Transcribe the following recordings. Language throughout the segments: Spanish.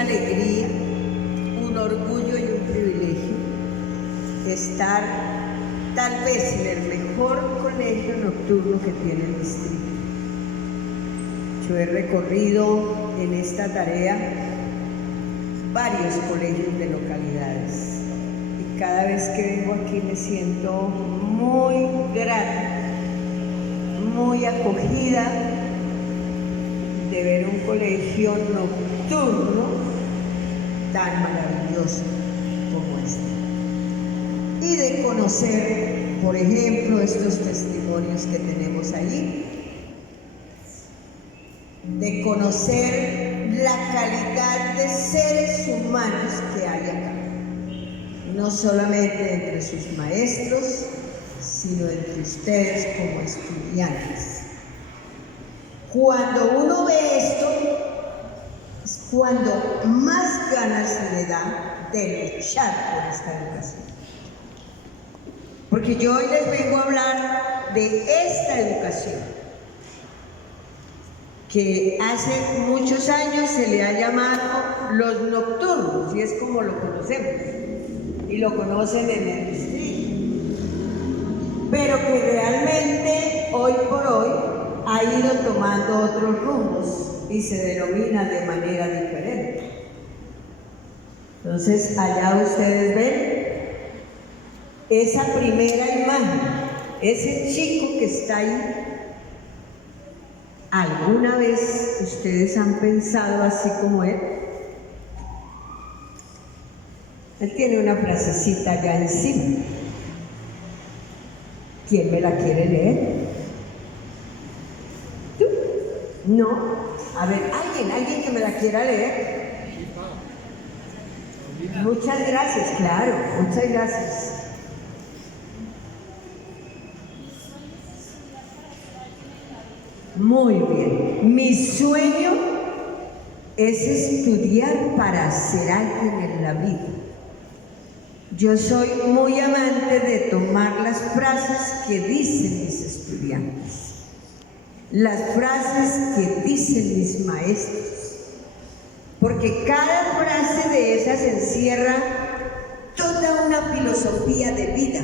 una alegría, un orgullo y un privilegio estar tal vez en el mejor colegio nocturno que tiene el distrito. Yo he recorrido en esta tarea varios colegios de localidades y cada vez que vengo aquí me siento muy grata, muy acogida de ver un colegio nocturno tan maravilloso como este. Y de conocer, por ejemplo, estos testimonios que tenemos allí, de conocer la calidad de seres humanos que hay acá, no solamente entre sus maestros, sino entre ustedes como estudiantes. Cuando uno ve esto, es cuando más ganas se le da de luchar por esta educación. Porque yo hoy les vengo a hablar de esta educación, que hace muchos años se le ha llamado los nocturnos, y es como lo conocemos, y lo conocen en el distrito, pero que realmente hoy por hoy ha ido tomando otros rumbos y se denomina de manera diferente. Entonces, allá ustedes ven esa primera imagen, ese chico que está ahí. ¿Alguna vez ustedes han pensado así como él? Él tiene una frasecita allá encima. ¿Quién me la quiere leer? ¿Tú? No. A ver, alguien que me la quiera leer. Muchas gracias, claro, muchas gracias. Muy bien. Mi sueño es estudiar para ser alguien en la vida. Yo soy muy amante de tomar las frases que dicen mis estudiantes, las frases que dicen mis maestros, porque cada frase de esas encierra toda una filosofía de vida,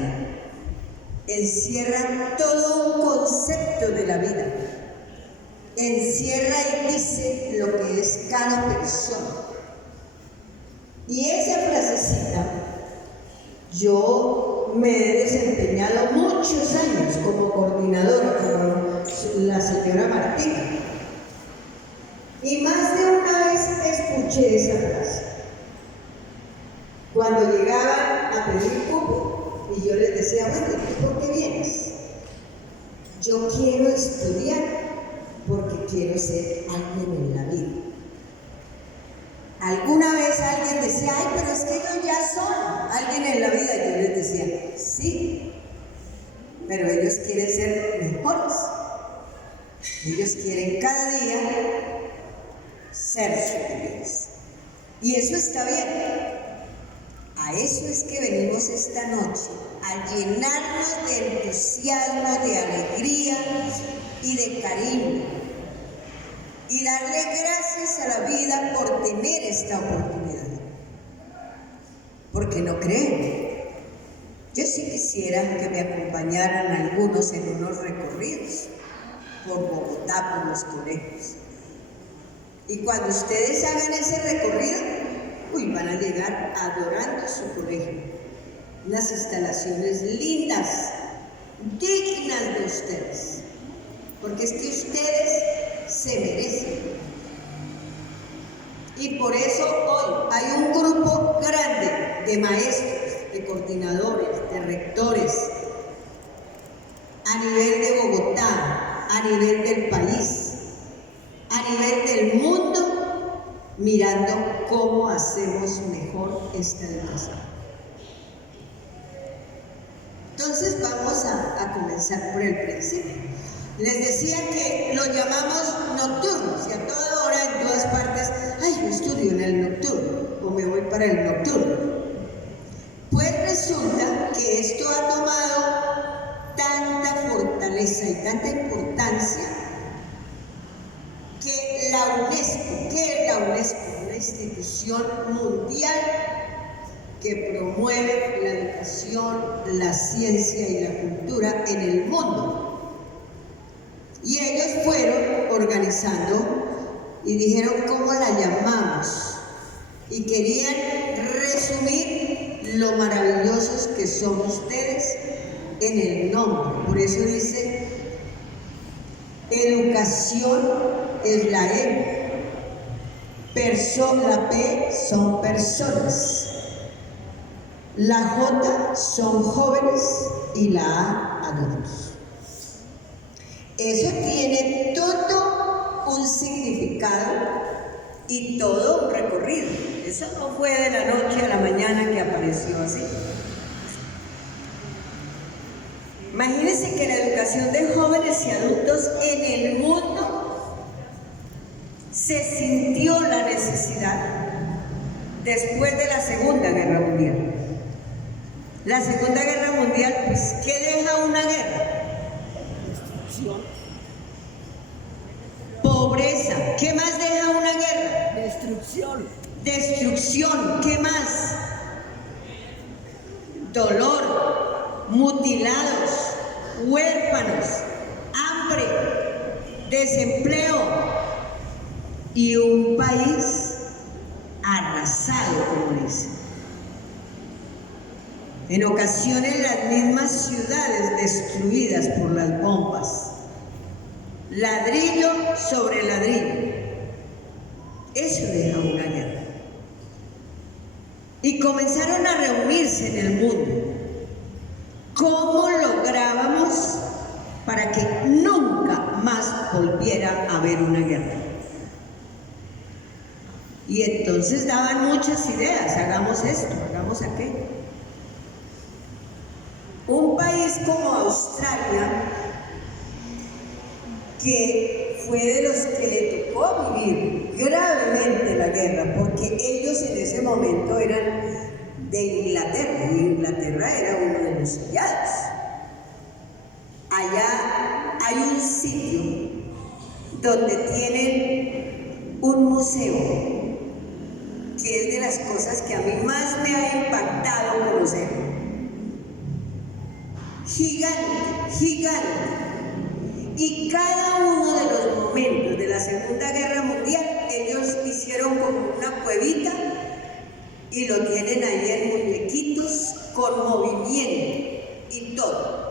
encierra todo un concepto de la vida. Encierra y dice lo que es cada persona. Y esa frasecita, yo me he desempeñado muchos años como coordinadora, como la señora Martina. Y más de una vez escuché esa frase. Cuando llegaban a pedir cupo, y yo les decía, bueno, ¿tú por qué vienes? Yo quiero estudiar porque quiero ser alguien en la vida. Alguna vez alguien decía, ay, pero es que ellos ya son alguien en la vida. Y yo les decía, sí, pero ellos quieren ser mejores. Ellos quieren cada día ser superiores. Y eso está bien. A eso es que venimos esta noche, a llenarnos de entusiasmo, de alegría y de cariño, y darle gracias a la vida por tener esta oportunidad. Porque no creen. Yo sí quisiera que me acompañaran algunos en unos recorridos por Bogotá, por los colegios. Y cuando ustedes hagan ese recorrido, van a llegar adorando su colegio. Unas instalaciones lindas, dignas de ustedes. Porque es que ustedes se merecen. Y por eso hoy hay un grupo grande de maestros, de coordinadores, de rectores, a nivel de Bogotá, a nivel del país, a nivel del mundo, mirando cómo hacemos mejor esta educación. Entonces vamos a comenzar por el principio. Les decía que lo llamamos nocturnos y a toda hora, en todas partes, ay, yo estudio en el nocturno o me voy para el nocturno. Pues resulta que esto ha tomado tanta fortaleza y tanta importancia que la UNESCO, ¿qué es la UNESCO? Una institución mundial que promueve la educación, la ciencia y la cultura en el mundo. Y ellos fueron organizando y dijeron cómo la llamamos. Y querían resumir lo maravillosos que son ustedes en el nombre. Por eso dice, educación es la E, la P son personas, la J son jóvenes y la A adultos. Eso tiene todo un significado y todo un recorrido. Eso no fue de la noche a la mañana que apareció así. Imagínense que la educación de jóvenes y adultos en el mundo se sintió la necesidad después de la Segunda Guerra Mundial. La Segunda Guerra Mundial, pues, ¿qué deja una guerra? Destrucción. Pobreza. ¿Qué más deja una guerra? Destrucción. Destrucción. ¿Qué más? Dolor, mutilados, huérfanos, hambre, desempleo y un país arrasado, como dice. En ocasiones las mismas ciudades destruidas por las bombas, ladrillo sobre ladrillo. Eso deja una guerra. Y comenzaron a reunirse en el mundo. ¿Cómo lográbamos para que nunca más volviera a haber una guerra? Y entonces daban muchas ideas. Hagamos esto, hagamos aquello. Un país como Australia, que fue de los que le tocó vivir gravemente la guerra, porque ellos en ese momento eran de Inglaterra, y Inglaterra era uno de los aliados. Allá hay un sitio donde tienen un museo, que es de las cosas que a mí más me ha impactado conocer. Gigante, gigante. Y cada uno de los momentos de la Segunda Guerra Mundial, ellos hicieron como una cuevita y lo tienen ahí en muñequitos con movimiento y todo.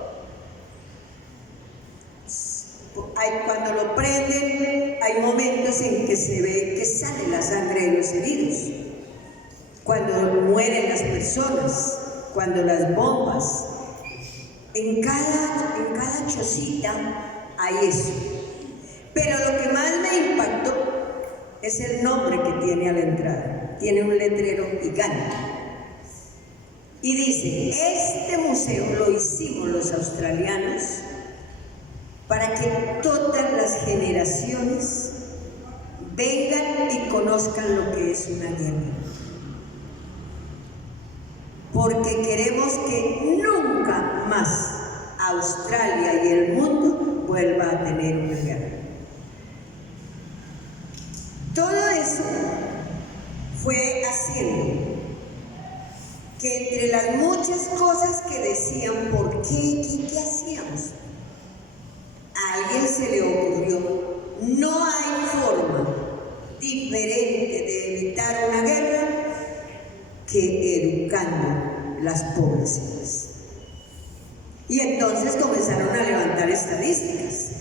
Cuando lo prenden, hay momentos en que se ve que sale la sangre de los heridos. Cuando mueren las personas, cuando las bombas. En cada chocita hay eso. Pero lo que más me impactó es el nombre que tiene a la entrada. Tiene un letrero gigante. Y dice, este museo lo hicimos los australianos para que todas las generaciones vengan y conozcan lo que es una guerra. Porque queremos que nunca más Australia y el mundo vuelva a tener una guerra. Todo eso fue haciendo que entre las muchas cosas que decían, ¿por qué y qué hacíamos? A alguien se le ocurrió, no hay forma diferente de evitar una guerra que educando las poblaciones. Y entonces comenzaron a levantar estadísticas.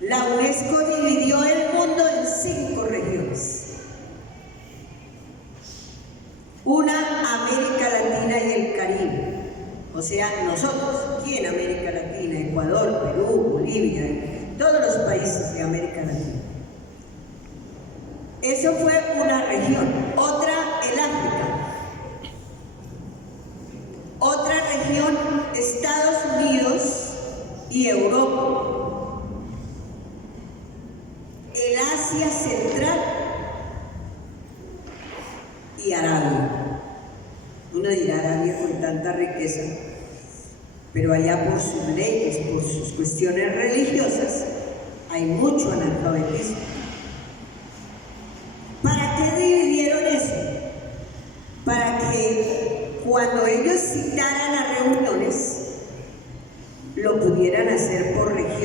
La UNESCO dividió el mundo en 5 regiones. Una, América Latina y el Caribe. O sea, nosotros aquí en América Latina, Ecuador, Perú, Bolivia, todos los países de América Latina. Eso fue una región. Otra, el África. Otra región, Estados Unidos y Europa. El Asia Central y Arabia. Uno dirá, Arabia con tanta riqueza, pero allá por sus leyes, por sus cuestiones religiosas, hay mucho analfabetismo. ¿Para qué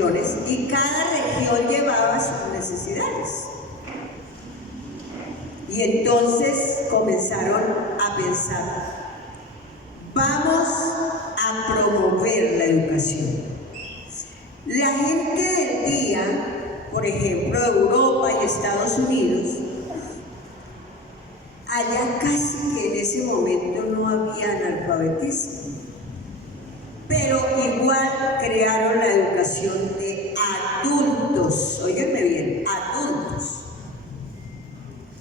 regiones y cada región llevaba sus necesidades. Y entonces comenzaron a pensar, vamos a promover la educación. La gente del día, por ejemplo, de Europa y Estados Unidos, allá casi que en ese momento no había analfabetismo, pero igual crearon la educación de adultos, óiganme bien, adultos.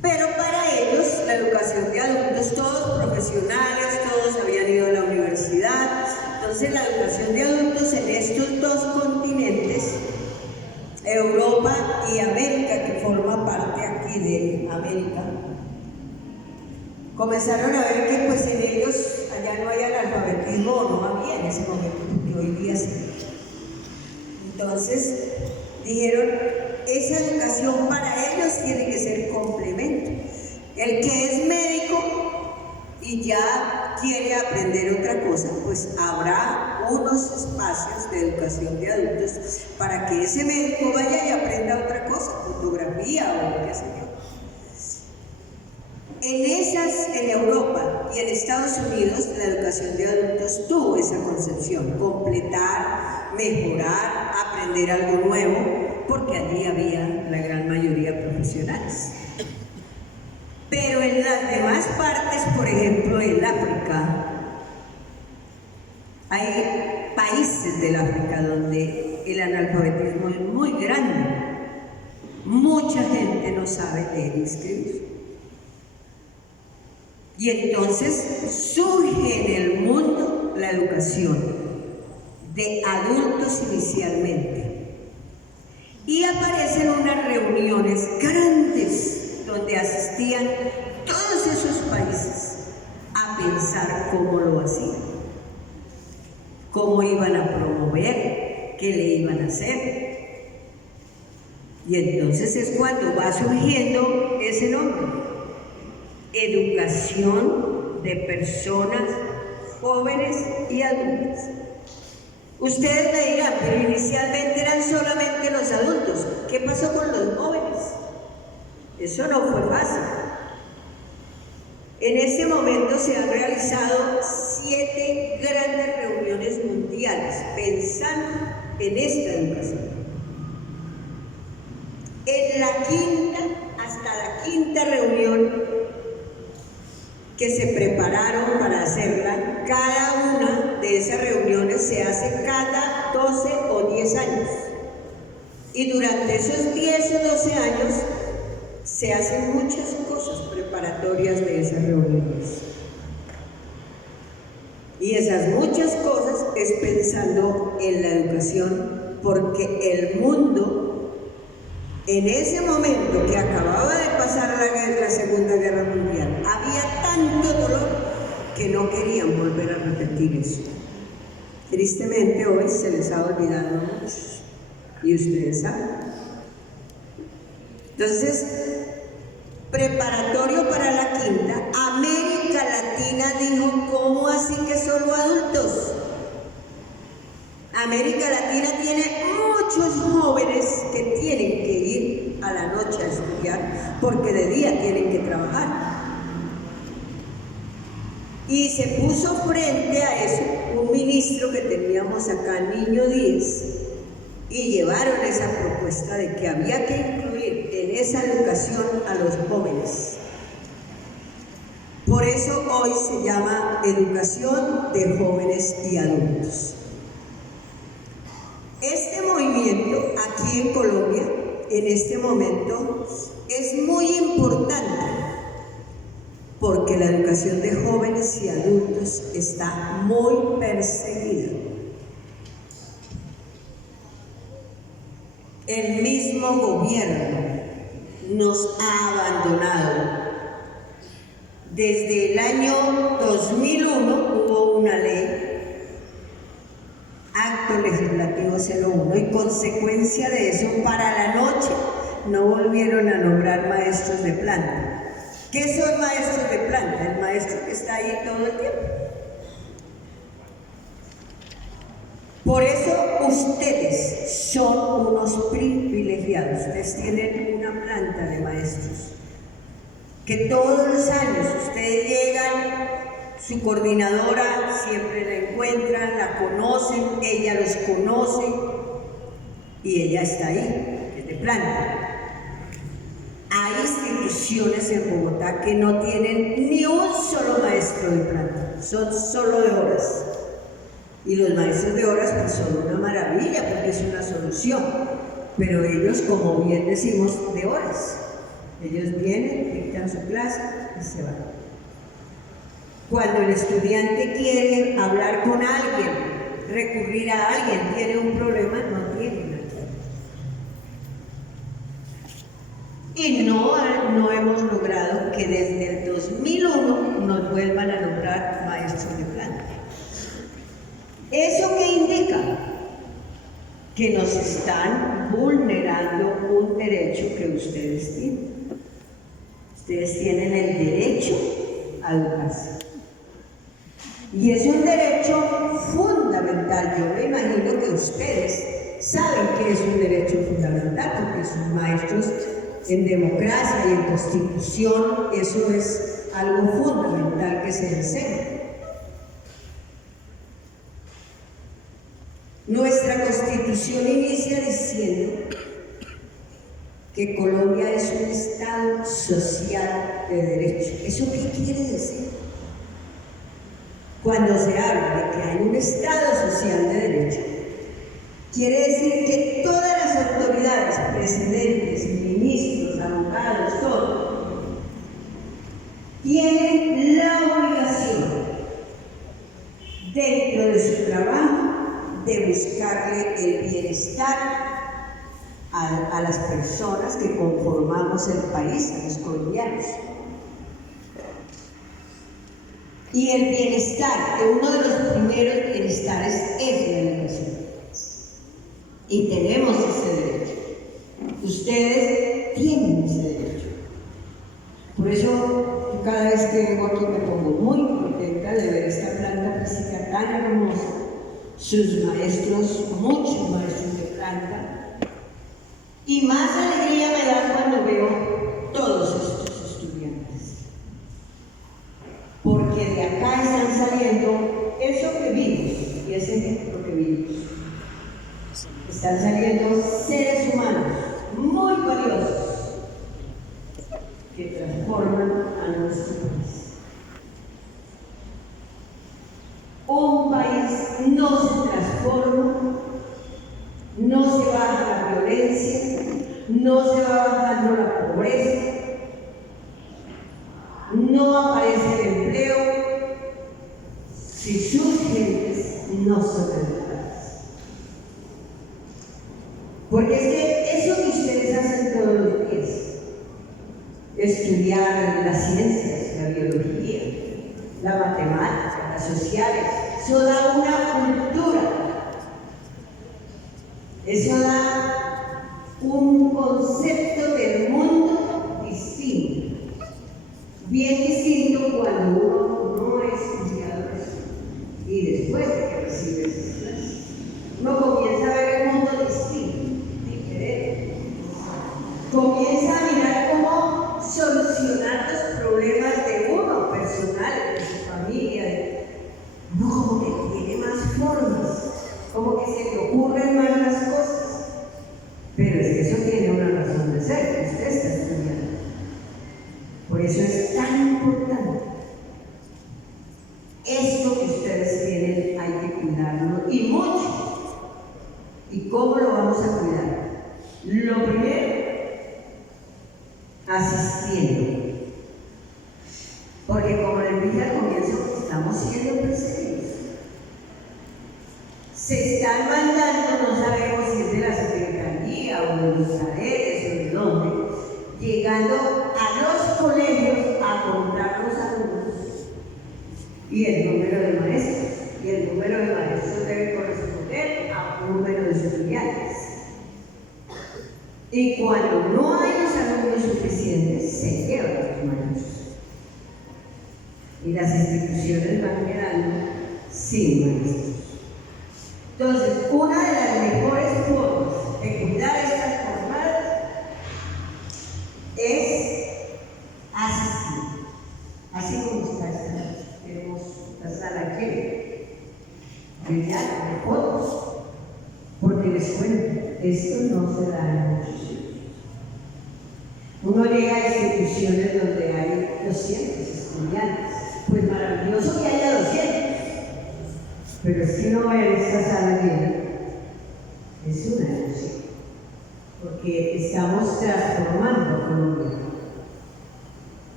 Pero para ellos, la educación de adultos, todos profesionales, todos habían ido a la universidad. Entonces, la educación de adultos en estos dos continentes, Europa y América, que forma parte aquí de América, comenzaron a ver que pues en ellos allá no hay analfabetismo, o no había en ese momento, porque hoy día sí. Entonces, dijeron, esa educación para ellos tiene que ser complemento. El que es médico y ya quiere aprender otra cosa, pues habrá unos espacios de educación de adultos para que ese médico vaya y aprenda otra cosa, fotografía o qué sé yo. En Europa y en Estados Unidos, la educación de adultos tuvo esa concepción, completar, mejorar, aprender algo nuevo, porque allí había la gran mayoría profesionales. Pero en las demás partes, por ejemplo en África, hay países del África donde el analfabetismo es muy grande. Mucha gente no sabe leer y escribir. Y entonces surge en el mundo la educación de adultos inicialmente. Y aparecen unas reuniones grandes donde asistían todos esos países a pensar cómo lo hacían, cómo iban a promover, qué le iban a hacer. Y entonces es cuando va surgiendo ese nombre. Educación de personas jóvenes y adultas. Ustedes me dirán, pero inicialmente eran solamente los adultos. ¿Qué pasó con los jóvenes? Eso no fue fácil. En ese momento se han realizado 7 grandes reuniones mundiales pensando en esta educación. En la quinta, hasta la quinta reunión que se prepararon para hacerla, cada una de esas reuniones se hace cada 12 o 10 años. Y durante esos 10 o 12 años se hacen muchas cosas preparatorias de esas reuniones. Y esas muchas cosas es pensando en la educación, porque el mundo, en ese momento que acababa de pasar la Segunda Guerra Mundial, había tanto dolor que no querían volver a repetir eso. Tristemente hoy se les ha olvidado mucho, y ustedes saben. Entonces, preparatorio para la quinta, América Latina dijo, ¿cómo así que solo adultos? América Latina tiene muchos jóvenes que tienen que ir a la noche a estudiar porque de día tienen que trabajar. Y se puso frente a eso un ministro que teníamos acá, Niño Díez, y llevaron esa propuesta de que había que incluir en esa educación a los jóvenes. Por eso hoy se llama Educación de Jóvenes y Adultos. Este movimiento aquí en Colombia, en este momento, es muy importante porque la educación de jóvenes y adultos está muy perseguida. El mismo gobierno nos ha abandonado. Desde el año 2001 hubo una ley, Acto Legislativo 01, y consecuencia de eso, para la noche no volvieron a nombrar maestros de planta. ¿Qué son maestros de planta? El maestro que está ahí todo el tiempo. Por eso ustedes son unos privilegiados. Ustedes tienen una planta de maestros que todos los años ustedes llegan, su coordinadora siempre la encuentran, la conocen, ella los conoce y ella está ahí, es de planta. Hay instituciones en Bogotá que no tienen ni un solo maestro de planta, son solo de horas. Y los maestros de horas pues son una maravilla porque es una solución, pero ellos, como bien decimos, de horas. Ellos vienen, dictan su clase y se van. Cuando el estudiante quiere hablar con alguien, recurrir a alguien, tiene un problema, no tiene nada. Y no hemos logrado que desde el 2001 nos vuelvan a nombrar maestros de planta. ¿Eso qué indica? Que nos están vulnerando un derecho que ustedes tienen. Ustedes tienen el derecho a educarse. Y es un derecho fundamental. Yo me imagino que ustedes saben que es un derecho fundamental, porque son maestros en democracia y en constitución, eso es algo fundamental que se enseña. Nuestra constitución inicia diciendo que Colombia es un Estado social de derecho. ¿Eso qué quiere decir? Cuando se habla de que hay un Estado social de derecho, quiere decir que todas las autoridades, presidentes, ministros, abogados, todos, tienen la obligación, dentro de su trabajo, de buscarle el bienestar a las personas que conformamos el país, a los colombianos. Y el bienestar, uno de los primeros bienestares es la educación. Y tenemos ese derecho. Ustedes tienen ese derecho. Por eso, cada vez que vengo aquí me pongo muy contenta de ver esta planta física tan hermosa, sus maestros, muchos maestros de planta, y más alegría me da cuando veo todos estos estudiantes, porque de acá están saliendo eso que vimos y ese ejemplo que vimos. Están saliendo seres humanos muy valiosos que transforman a nuestro país. Un país no se transforma, no se baja la violencia, no se va bajando la pobreza, no aparece el empleo si sus gentes no son educadas. Porque es que eso que ustedes hacen todos los días, estudiar las ciencias, la biología, la matemática, las sociales, eso da una cultura, eso da un concepto del mundo distinto, bien distinto cuando uno no es estudiado y después de que recibe esas clases, uno comienza a ver el mundo distinto, diferente, comienza a mirar cómo solucionar los problemas de uno personal, de su familia, no, como que tiene más formas, como que se le ocurren más las cosas. Pero es que eso tiene una razón de ser, que usted está estudiando. Por eso es tan importante. Esto que ustedes tienen hay que cuidarlo y mucho. ¿Y cómo lo vamos a cuidar? Lo primero, asistiendo. Porque como les dije al comienzo, estamos siendo perseguidos. Se están mandando, no sabemos si es de la Secretaría o de los AES o de dónde, llegando a los colegios a contar los alumnos y el número de maestros. Y el número de maestros debe corresponder a un número de estudiantes. Y cuando no hay los alumnos suficientes, se llevan a los maestros. Y las instituciones van quedando sin maestros. Entonces, una de las mejores formas de cuidar estas jornadas es asistir. Así como está esta noche. Tenemos la sala llena de fotos. Porque les cuento, esto no se da en muchos sitios. Uno llega a instituciones donde hay 200 estudiantes. Pues maravilloso que haya 200. Pero es que no ver esta sala llena es una emoción. Porque estamos transformando Colombia.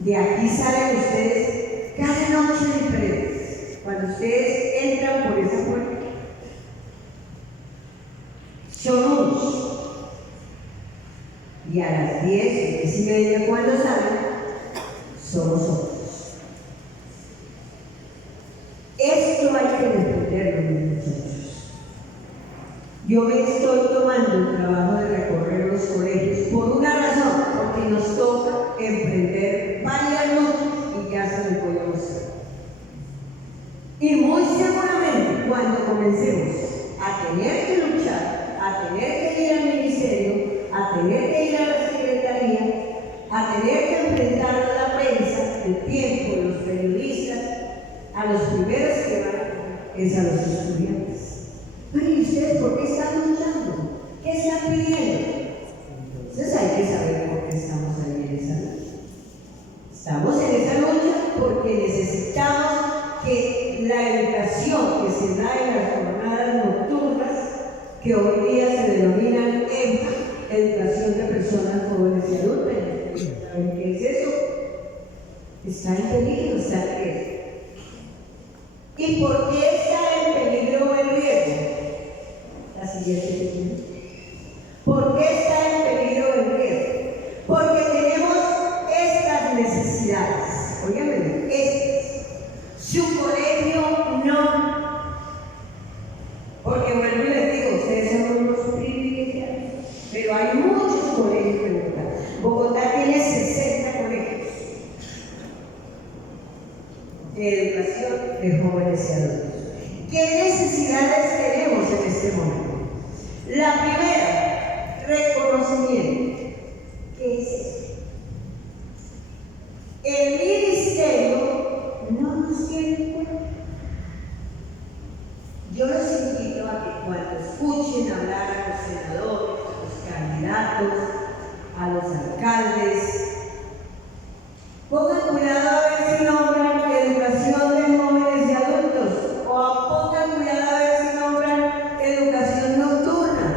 De aquí salen ustedes cada noche diferentes. Cuando ustedes entran por esa puerta, son unos. Y a las 10:30, cuando salen, somos otros. Esto hay que defenderlo, mis muchachos. Yo me estoy tomando el trabajo de recorrer los colegios por una razón, porque nos toca emprender varias luchas y ya se los voy a mostrar. Y muy seguramente cuando comencemos a tener que luchar, a tener que ir al ministerio, a tener que ir a la secretaría, a tener que enfrentar a la prensa, el tiempo, los periodistas, a los primeros que van es a los estudiantes. Pero ¿y ustedes por qué están luchando? ¿Qué están pidiendo? Entonces hay que saber por qué estamos ahí en esa lucha. Estamos en esa lucha porque necesitamos que la educación que se da en las jornadas nocturnas, que hoy día se denominan educación de personas jóvenes y adultas, ¿saben qué es eso? Está en peligro, está en riesgo. ¿Y por qué está en peligro o en riesgo? La siguiente pregunta. ¿Por qué está en peligro o en riesgo? Porque tenemos estas necesidades. Óigame, estas. Su colegio no. Porque vuelvo y les digo, ustedes son unos privilegiados. Pero hay muchos colegios en Bogotá. Bogotá tiene 60 colegios de educación de jóvenes y adultos. ¿Qué necesidades tenemos en este momento? La primera, reconocimiento. ¿Qué es esto? El ministerio no nos tiene en cuenta. Yo los invito a que cuando escuchen hablar a los senadores, a los candidatos, a los alcaldes, pongan cuidado a ver si nombran educación de jóvenes y adultos, o pongan cuidado a ver si nombran educación nocturna.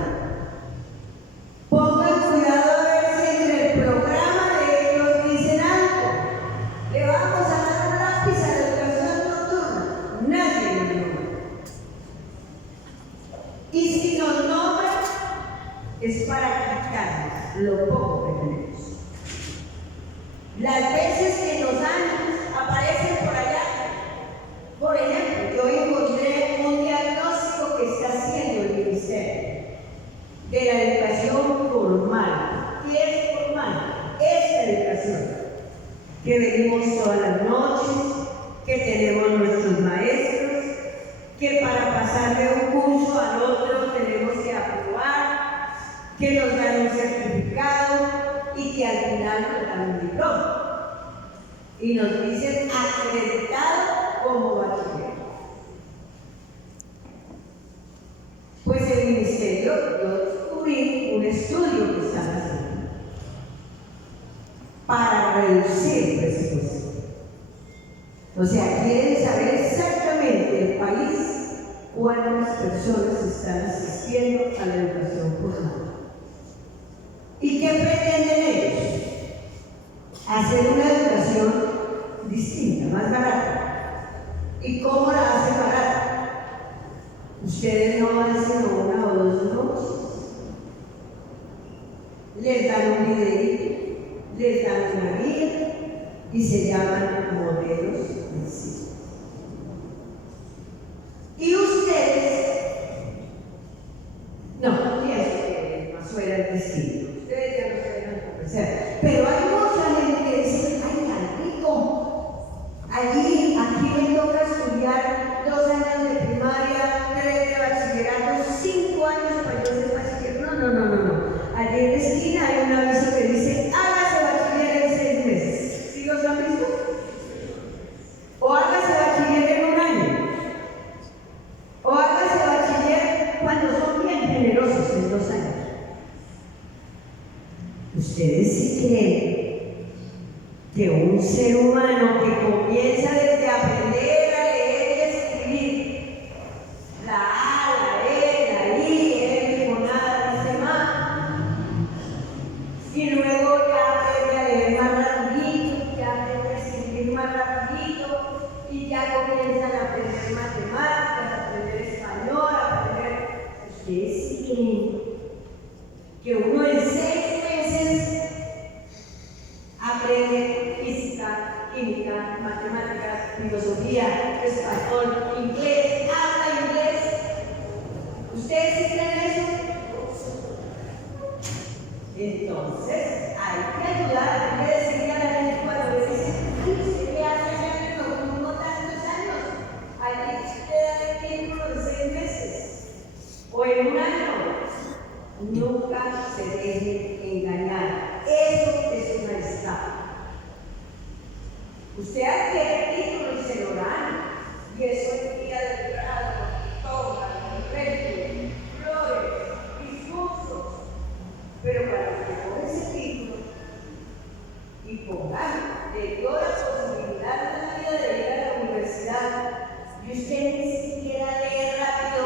Pongan cuidado a ver si entre el programa de ellos dicen algo. Le vamos a dar un lápiz a la educación nocturna. Nadie lo nombra. Y si nos nombran, es para quitarnos lo poco que tenemos. Las veces que los años aparecen por allá. Por ejemplo, yo encontré un diagnóstico que está haciendo el Ministerio de la educación formal. ¿Qué es formal? Esta educación que venimos todas las noches, que tenemos nuestros maestros, que para pasar de un curso al otro tenemos que aprobar, que nos dan un certificado y que al final nos dan un diploma. Y nos dicen acreditado como bachiller. Pues el ministerio, yo descubrí un estudio que están haciendo para reducir el presupuesto. O sea, quieren saber exactamente el país cuántas personas están asistiendo a la educación formal. ¿Y qué pretenden ellos? Hacer una educación distinta, más barata. ¿Y cómo la hacen barata? Ustedes no van sino una o dos noches. Les dan un videíto, les dan una guía y se llaman modelos de sí. Y ustedes, no pienso que más fuera el destino. Ustedes ya no se dejan convencer. Pero hay mucha gente que dice, ay, tan rico. Aquí me toca estudiar 2 años de primaria, 3 de bachillerato que un ser humano que comienza desde aprender a leer y escribir, la A, la E, la I, L, con nada, dice más, y luego ya aprende a leer más rapidito, ya aprende a escribir más rapidito, y ya comienzan a aprender matemáticas, a aprender español, a aprender. Ustedes sí creen que uno en 6 meses aprende física, química, matemáticas, filosofía, español, inglés, habla inglés. ¿Ustedes sí creen eso? Entonces, hay que ayudar, hay que decirle a la gente cuando le dicen, ay, ¿usted qué hace ya no tantos años? Hay que darle tiempo de 6 meses o en un año. Nunca se dejen engañar. Eso es una estafa. Usted adquiere título y se lo dan. Y eso es día de grado, toma, premios, flores, discursos. Pero para que coja ese título y ponga, le dio la posibilidad de la vida de ir a la universidad y usted ni siquiera lee rápido.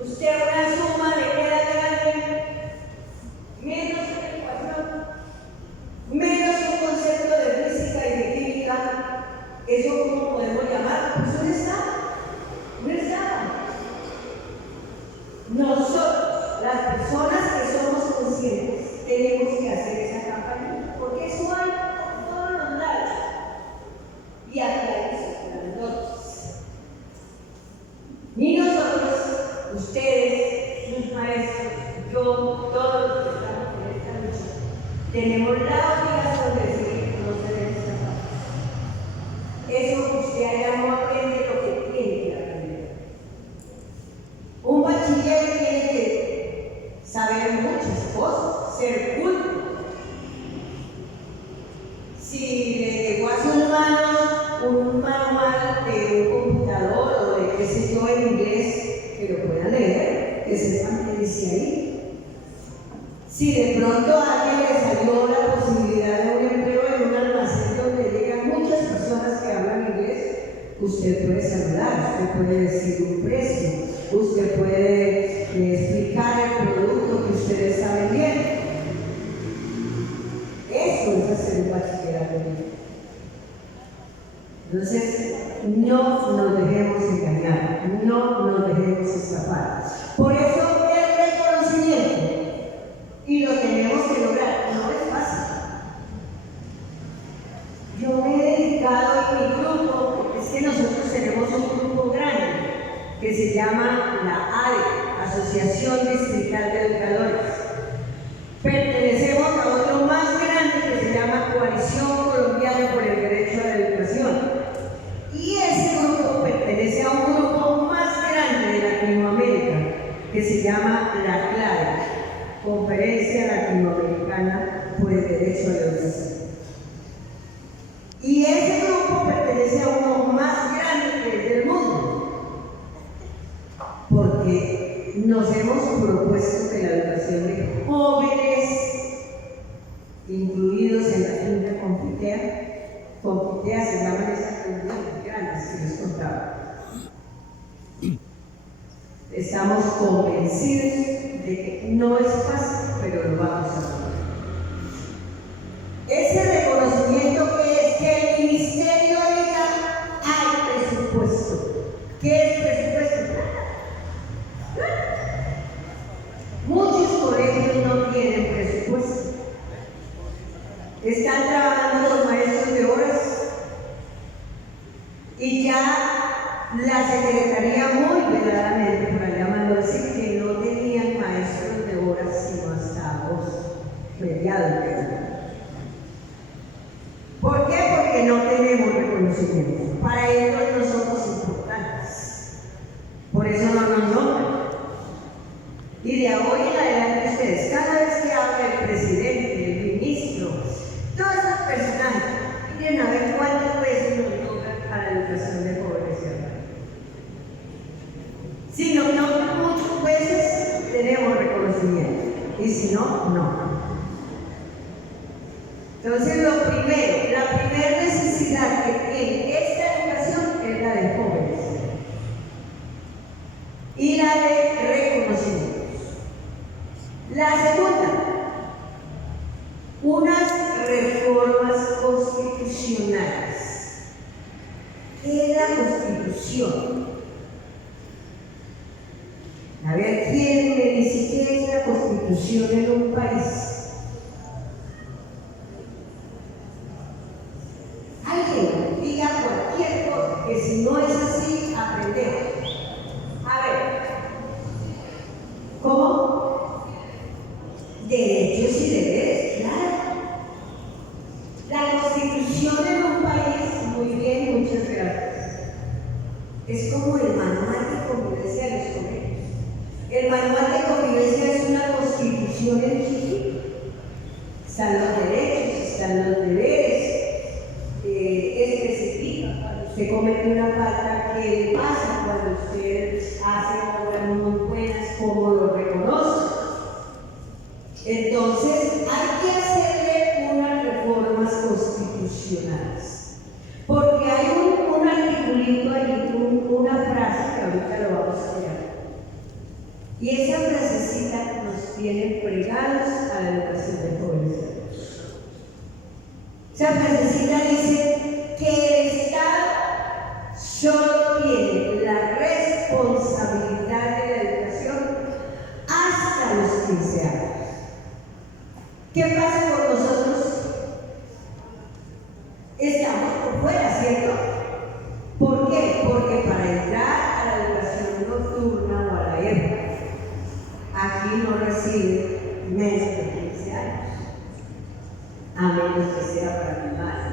Usted una suma le queda grande, menos una ecuación, menos un concepto de física y de química. ¿Eso cómo podemos llamarlo? Pues un estado. Nosotros, las personas que somos conscientes, tenemos que hacer esa campaña, porque eso hay por todos los lados. Y aquí hay nosotros. Ni nosotros, ustedes, sus maestros, yo, todos los que estamos en esta lucha, tenemos la obligación de decir que no se debe escapar. Eso que usted allá no aprende lo que tiene que aprender. Un bachiller tiene que saber muchas cosas, ser culto. Si le llegó a sus manos un manual de un computador o de qué sé yo en inglés, que lo puedan leer, que sepan qué dice ahí. Si de pronto a alguien le salió la posibilidad de un empleo en un almacén donde llegan muchas personas que hablan inglés, usted puede saludar, usted puede decir un precio, usted puede explicar el producto que usted está vendiendo. Eso es hacer un bachillerato. Entonces, no nos dejemos engañar, no nos dejemos escapar. Por eso el reconocimiento, y lo tenemos que lograr, no es fácil. Yo me he dedicado en mi grupo, es que nosotros tenemos un grupo grande que se llama la ADE, Asociación Distrital de Educadores. Pertenecemos a otro más grande que se llama Coalición Colombiana por el Derecho a la Educación. Y ese grupo pertenece a un grupo más grande de Latinoamérica que se llama la CLAE, Conferencia Latinoamericana por el Derecho a la Educación. Y ese grupo pertenece a uno más grande del mundo, porque nos hemos propuesto que la educación de jóvenes, incluidos en la quinta Confitea se llaman esas reuniones grandes que les contaba. Estamos convencidos de que no es fácil, pero lo vamos a lograr. Ese reconocimiento que es que el ministerio diga hay presupuesto. ¿Qué es presupuesto? Muchos colegios no tienen presupuesto. Están trabajando los maestros de horas y ya la Secretaría muy veladamente por allá mandó decir que no tenían maestros de horas sino hasta agosto, mediados de agosto. ¿Por qué? Porque no tenemos reconocimiento. Para ellos no somos importantes. Por eso no nos nombran. Y de hoy en adelante ustedes, cada vez que habla el presidente, el ministro, todos esos personajes, miren a ver cuántas veces nos tocan a la educación de jóvenes y hermanos. Si nos nombran muchas veces, tenemos reconocimiento. Y si no, no. Entonces, lo primero, la primera necesidad que tiene esta educación es la de jóvenes y la de reconocimientos. La segunda, unas reformas constitucionales. ¿Qué es la Constitución? A ver, ¿quién me dice qué es la Constitución en un país? Alguien diga cualquier cosa, que si no es así, aprendemos. A ver, ¿cómo? Derechos y deberes, claro. La Constitución en un país, muy bien, muchas gracias. Es como el manual de convivencia de los colegios. El manual de convivencia es una constitución en chiquito. Están los derechos, están los deberes. Especifica cuando usted comete una falta, qué le pasa cuando usted hace obras muy buenas, cómo lo reconoce. Entonces, hay que hacerle unas reformas constitucionales. Porque hay un articulito ahí, una frase que ahorita lo vamos a ver. Y esa frasecita nos tiene fregados a la educación de jóvenes. Esa frasecita dice que el Estado solo tiene la responsabilidad de la educación hasta los 15 años. ¿Qué pasa con nosotros? Estamos por fuera, ¿cierto? ¿Por qué? Porque para entrar a la educación nocturna o a la EPA, aquí no recibe menos de 15 años, a menos que sea para primaria.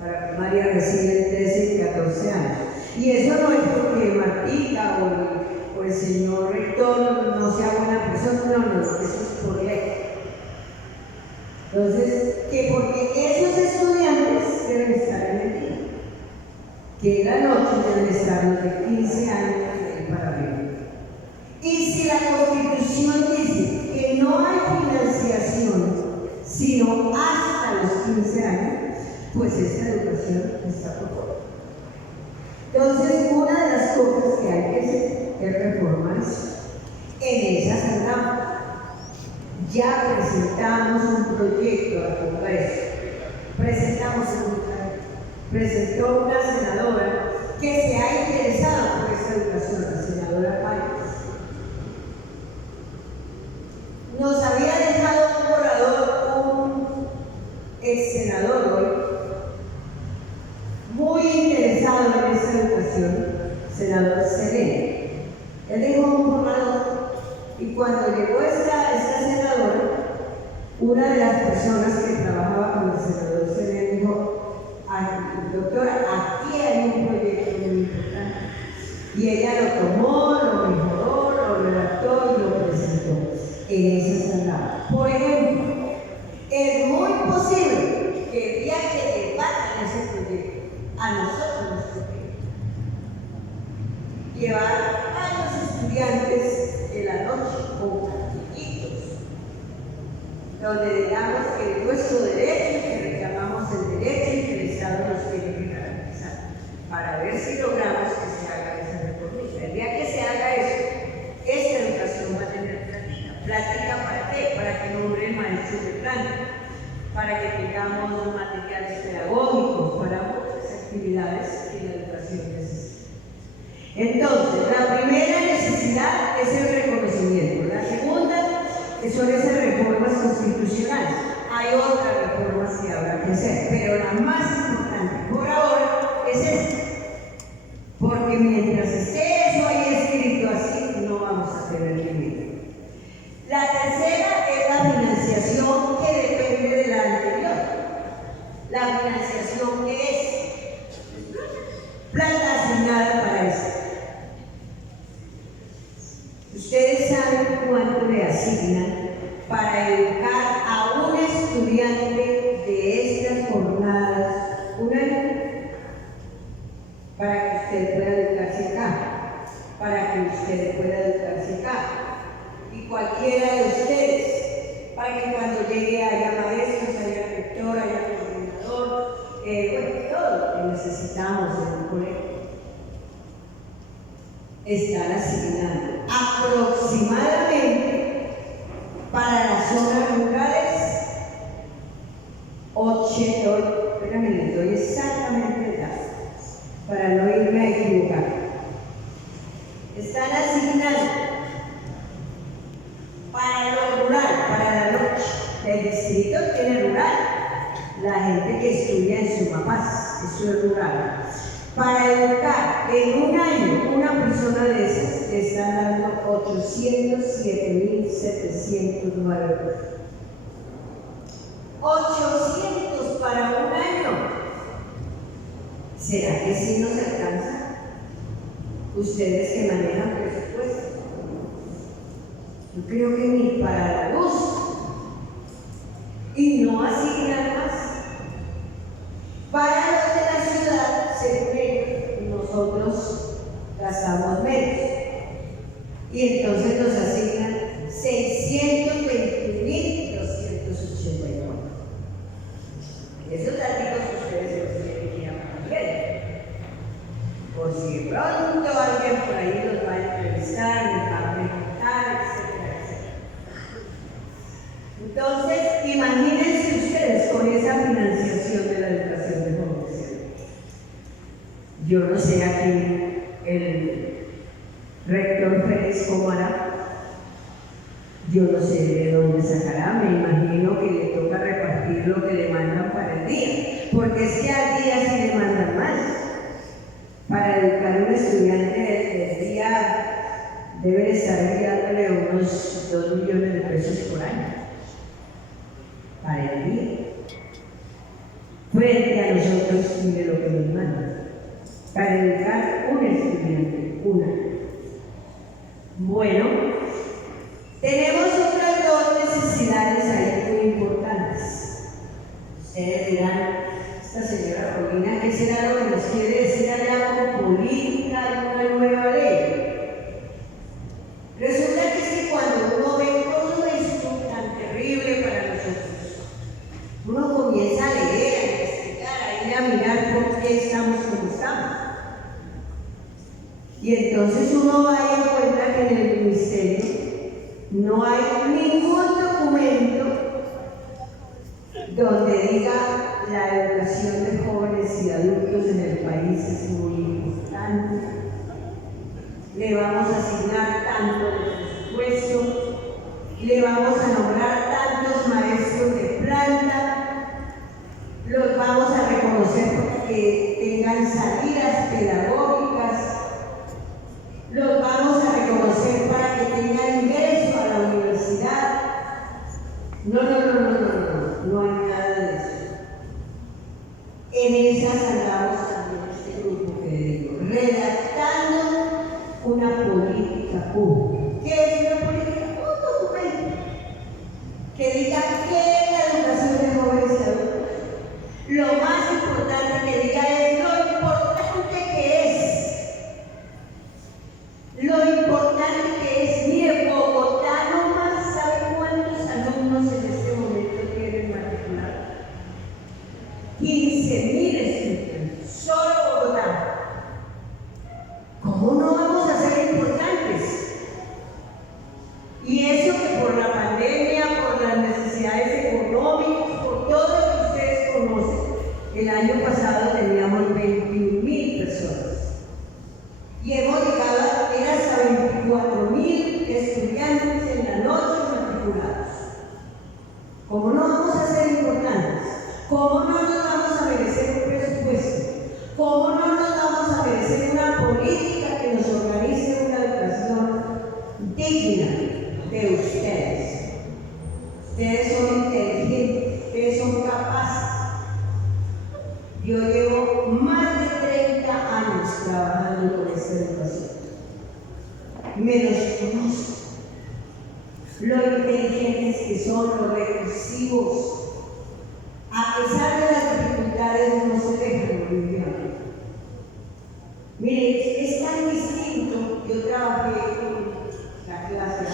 Para primaria reciben 13 y 14 años. Y eso no es porque Martita o el señor rector no sea buena persona, no, eso es por ley. Entonces, que porque esos estudiantes deben estar en el día, que en la noche deben estar los de 15 años para arriba. Y si la Constitución dice que no hay financiación sino hasta los 15 años, pues esta educación está por fuera. Entonces, una de las cosas que hay que hacer es reformar eso. En esas andamos. Ya presentamos un proyecto al Congreso. Presentó una senadora que se ha interesado por esta educación, la senadora Payos. Nos había dejado un orador, un ex senador hoy, muy interesado en esta educación, senador Sereno. Él dejó un borrador y cuando llegó esta senadora, una de las personas que trabajaba con el senador Sereno dijo: doctora, aquí hay un proyecto muy importante. Y ella lo tomó, lo mejoró, lo redactó y lo presentó. En esa sala. Por ejemplo, es muy posible que el día que debatan ese proyecto, a nosotros nos toque llevar a los estudiantes de la noche con cartillitos, donde digamos que es nuestro derecho, que reclamamos el derecho y que el Estado nos tiene que garantizar, para ver si logramos que se haga esa reforma. El día que se haga eso, esta educación va a tener plática. ¿Para qué? Para que nombre maestros de planta, para que tengamos materiales pedagógicos, para muchas actividades que la educación necesita. Entonces, la primera necesidad es el reconocimiento. La segunda son esas reformas constitucionales. Hay otras reformas que habrá que hacer, pero la más importante por ahora es esta. Porque mientras esté eso ahí escrito así, no vamos a tener dinero. La tercera es la financiación, que depende de la anterior. La financiación que es plata asignada para eso. Ustedes saben cuánto le asignan para educar a un estudiante de estas jornadas un año, para que usted pueda educarse acá, para que usted pueda educarse acá. Y cualquiera de ustedes, para que cuando llegue haya maestros, haya rector, haya espérame, les doy exactamente el dato, para no irme a equivocar. Están asignando para lo rural, para la noche. El distrito tiene rural, la gente que estudia en Sumapaz, eso es rural. Para educar en un año una persona de esas, le están dando 807.709 pesos. 800 para un año. ¿Será que sí nos alcanza? Ustedes que manejan presupuesto. Yo creo que ni para la luz. Y no asignan más. Para los de la ciudad, nosotros gastamos menos. Y entonces nos asignan 621.289. Esos datos ustedes se los tienen que ir aprendiendo. Por si de pronto alguien por ahí los va a entrevistar, les va a preguntar, etcétera, etcétera. Entonces, imagínense ustedes con esa financiación de la educación de jóvenes. Yo no sé aquí el rector Félix cómo hará. Yo no sé de dónde sacará, me imagino que le toca repartir lo que le mandan para el día, porque es que al día sí le mandan más. Para educar a un estudiante del día debe estar enviándole unos 2 millones de pesos por año. Para el día. Frente a nosotros, mire lo que nos mandan. Para educar un estudiante, una. Bueno, tenemos otras dos necesidades ahí muy importantes. Ustedes dirán, esta señora Paulina, ¿qué será lo que nos quiere decir allá con política y una nueva ley? Resulta que es que cuando uno ve todo esto tan terrible para nosotros, uno comienza a leer, a investigar, a ir a mirar por qué estamos como estamos. Y entonces uno va y encuentra que en el ministerio no hay ningún documento donde diga la educación de jóvenes y adultos en el país es muy importante. Le vamos a asignar tanto de presupuesto, le vamos a nombrar tantos maestros de planta, los vamos a reconocer porque tengan salidas pedagógicas, los vamos a reconocer para que tengan ingreso a la universidad. No hay nada de eso. En esas andamos también este grupo que digo, redactando una política pública. ¿Qué es una política? Un documento que diga qué es la educación de jóvenes y adultos. Lo más importante que diga es lo importante que es. Lo importante que es, mire, Bogotá no más sabe cuántos alumnos en este momento tienen matriculados. 15.000 estudiantes, solo Bogotá. ¿Cómo no vamos a ser importantes? Y eso que por la pandemia, por las necesidades económicas, por todo lo que ustedes conocen, el año pasado teníamos 21.000 personas. Y hemos llegado a tener hasta 24.000 estudiantes en la noche matriculados. ¿Cómo no vamos a ser importantes? ¿Cómo no nos vamos a merecer un presupuesto? ¿Cómo no nos vamos a merecer una política que nos organice una educación digna de ustedes? Ustedes son inteligentes, ustedes son capaces. Yo llevo más de 30 años trabajando con esta educación. Me los conozco. Lo inteligentes que son, los recursivos. A pesar de las dificultades, no se dejan olvidar. Mire, es tan distinto. Yo trabajé con la clase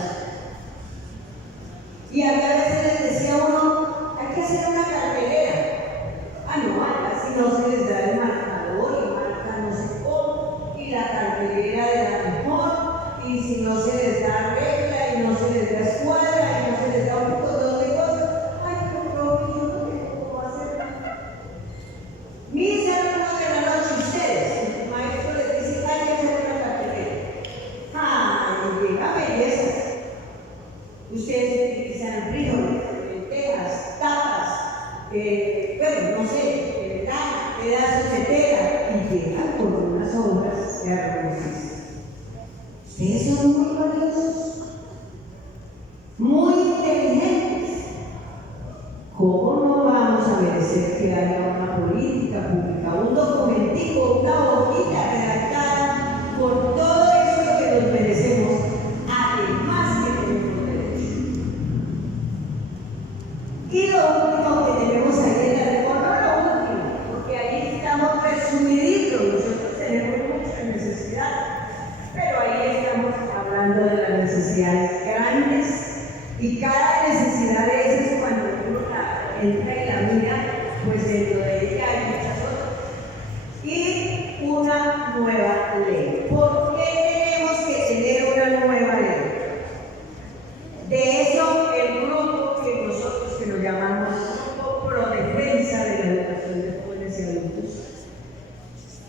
y a veces les decía a uno, hay que hacer una cartelera. No, así no se les da el marcador y marcan no sé cómo, y la cartelera de la mejor, y si no se les da regla, y no se les da escuadra, y no se les da un montón de cosas, ay, pero profe, yo no sé cómo hacer. refleja con unas obras hermosas. Ustedes son muy valiosos, muy inteligentes. ¿Cómo no vamos a merecer que haya una política pública, un documentico, una hojita redactada por todo eso que nos merecemos? Además que tenemos derecho. Y lo último que tenemos ahí es la reforma, lo último, porque ahí estamos resumiditos, nosotros tenemos muchas necesidades, pero ahí estamos hablando de las necesidades grandes, y cada necesidad de esas, cuando uno entra en la mira, pues dentro de ella hay muchas otras. Y una nueva ley. ¿Por qué tenemos que tener una nueva ley? De eso el grupo que nosotros que nos llamamos Grupo Pro Defensa de la Educación de Jóvenes y Adultos,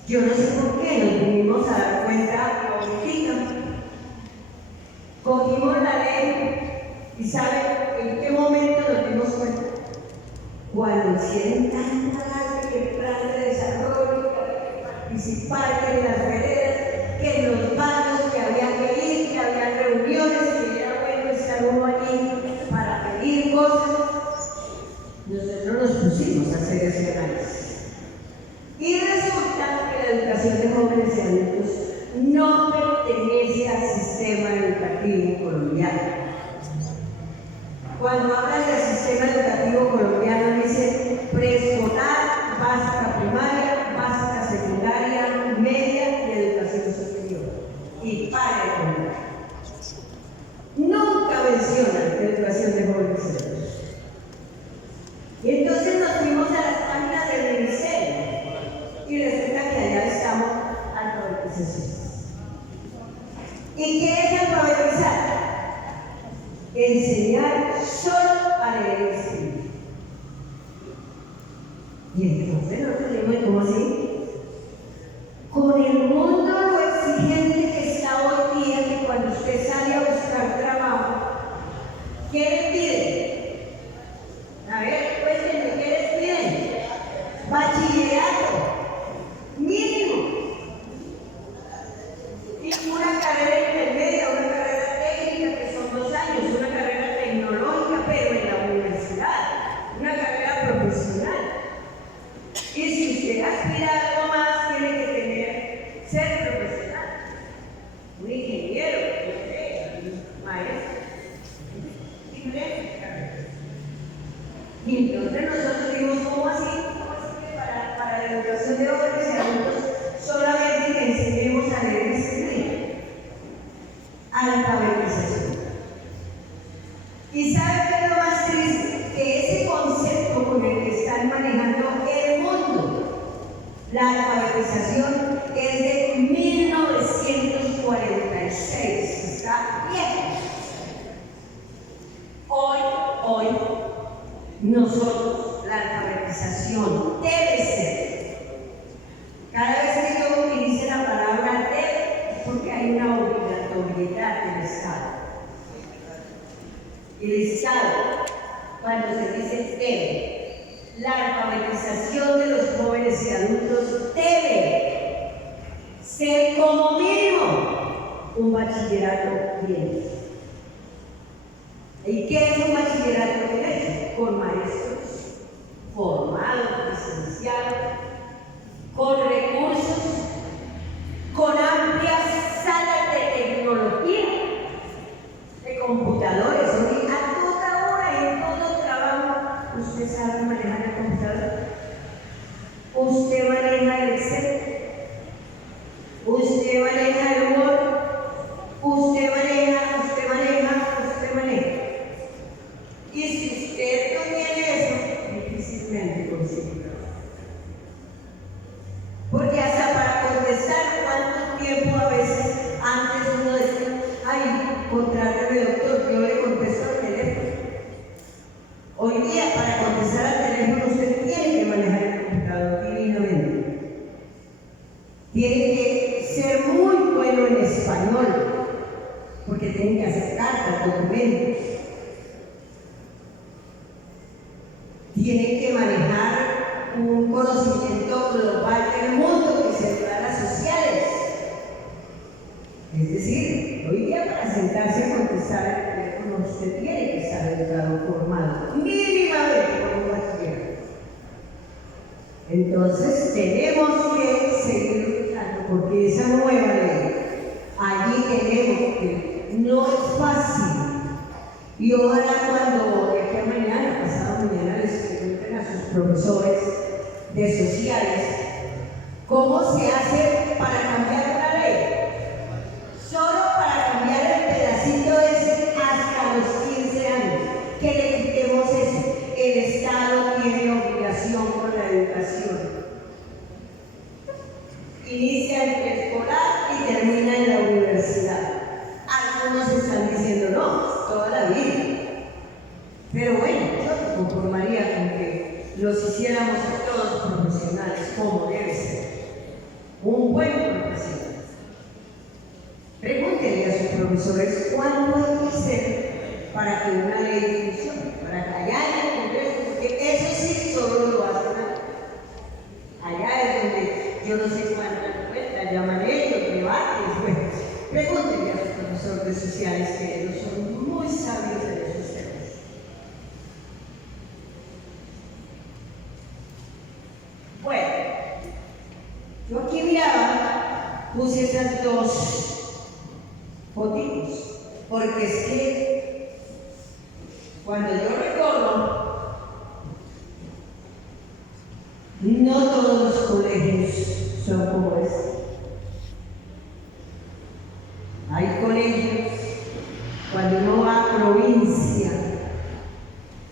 yo no sé por qué nos vinimos a dar cuenta ahorita. Cogimos la ley y ¿saben en qué momento nos dimos cuenta? Cuando hicieron tanta arte que el plan de desarrollo, que había que participar, que en las veredas, que en los barrios, que había que ir, que había reuniones, que era bueno estar uno allí para pedir cosas. Nosotros nos pusimos a hacer ese análisis. Y resulta que la educación de jóvenes y adultos no pertenece al sistema educativo colombiano. Cuando hablan del sistema educativo colombiano, dicen preescolar, básica primaria, básica secundaria, media y educación superior. Y para de contar. Nunca mencionan educación de jóvenes y adultos. Y entonces nos fuimos a las páginas del ministerio y resulta que allá estamos alfabetización. ¿Y qué es alfabetizar? Enseñar solo a leer y escribir. Y entonces nosotros decimos, ¿cómo así? Con el mundo lo exigente que está hoy día, que cuando usted sale a buscar trabajo, ¿qué le piden? A ver, cuéntenme, ¿qué les piden? Bachillerato mínimo. Y una carrera intermedia, una carrera técnica que son 2 años, una carrera tecnológica, pero en la universidad, una carrera profesional. Y si usted aspira a algo más, tiene que ser profesional, un ingeniero, un maestro, diferentes carreras. Y entonces nosotros dimos, ¿cómo así? ¿Cómo así que para la educación de jóvenes y adultos solamente que enseñemos a leer y escribir? Alfabetización. ¿Y saben qué es lo más triste? Que ese concepto con el que están manejando el mundo, la alfabetización, es de 1946, está viejo. Hoy, nosotros, la alfabetización debe ser. Cada vez que yo utilice la palabra debe, es porque hay una obligatoriedad del Estado. El Estado, cuando se dice debe, la alfabetización de los jóvenes y adultos debe ser como mínimo un bachillerato bien. ¿Y qué es un bachillerato bien hecho? Con maestros formados, licenciados, con recursos, con amplias salas de tecnología, de computadores. A toda hora y en todo trabajo, usted sabe manejar el computador, usted maneja el Excel, usted maneja el Word, usted maneja. Y si usted no tiene eso, difícilmente consigue trabajo. Porque hasta para contestar, ¿cuánto tiempo a veces antes uno decía, ay, contrátame doctor, yo le contesto al teléfono? Hoy día, para contestar al teléfono, usted tiene que manejar el computador divinamente. Tiene que ser muy bueno en español, porque tiene que hacer cartas, documentos. Tiene que manejar un conocimiento global del mundo que se Es decir, hoy día para sentarse a contestar el teléfono usted tiene que estar educado, formado, mínimamente por un bachillerato. Entonces tenemos que seguir luchando porque esa nueva ley, allí tenemos que, no es fácil. Y ojalá cuando de aquí a mañana, pasado mañana, les pregunten a sus profesores de sociales cómo se hace para cambiar una ley. Solo para cambiar el pedacito ese hasta los 15 años, que le quitemos eso. El Estado tiene obligación con la educación. Inicia el preescolar y termina en la universidad. Algunos están diciendo no, toda la vida. Pero bueno, yo me conformaría con que los hiciéramos a todos profesionales como debe ser. Un buen profesional. Pregúntenle a sus profesores cuánto hay que hacer para que una ley funcione, para que allá en el Congreso, porque eso sí solo lo hacen allá es donde yo no sé cuántas vueltas llaman ellos, debates, bueno. Pregúntenle a sus profesores sociales que ellos son muy sabios en esos temas. Bueno, yo aquí miraba, puse esas dos fotitos, porque es que cuando yo recorro, no todos los colegios son como este. Hay colegios, cuando uno va a provincia,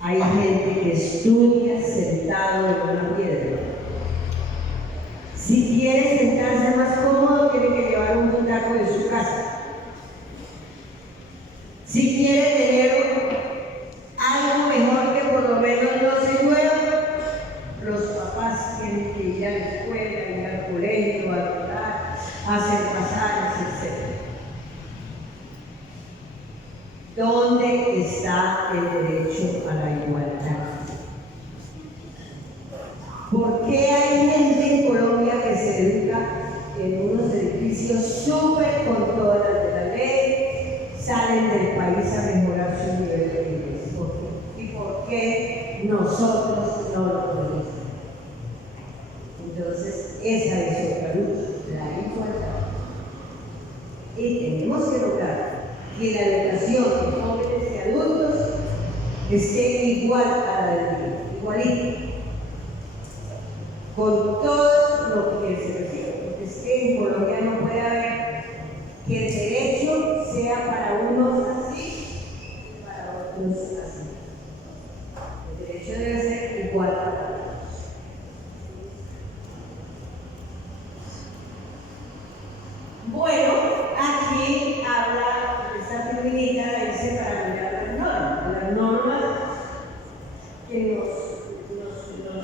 hay gente que estudia sentado en una piedra. Si quiere sentarse más cómodo, tiene que llevar un butaco de su casa. Si quiere tener algo mejor que por lo menos no se mueva, los papás tienen que ir a la escuela, ir al colegio, a votar, a hacer pasajes, etc. ¿Dónde está el derecho a la igualdad? ¿Por qué hay gente en Colombia que se educa en unos edificios súper con todas las de la ley, salen del país a mejorar su nivel de vida? ¿Por qué? ¿Y por qué nosotros no lo podemos hacer? Entonces, esa es otra lucha, la igualdad. Y tenemos que lograr que la educación de jóvenes y adultos esté igual a la de niños, igualita, con todo lo que se recibe, porque es que en Colombia no puede haber que el derecho sea para unos así y para otros así. El derecho debe ser igual para todos. Bueno, aquí habla esta feminita, dice para mirar las normas que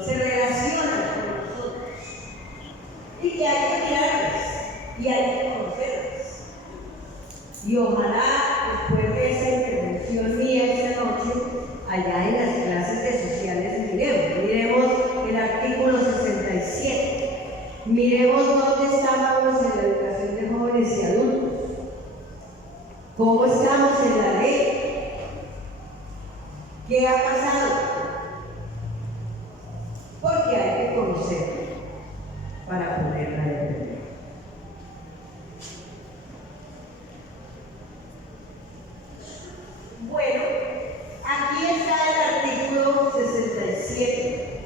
se relacionan con nosotros y que hay que mirarlas y hay que conocerlas. Y ojalá después de esa intervención mía esta noche, allá en las clases de sociales miremos el artículo 67, miremos dónde estábamos en la educación de jóvenes y adultos, cómo estamos en la ley, qué ha pasado, porque hay que conocerla para poderla defender. Bueno, aquí está el artículo 67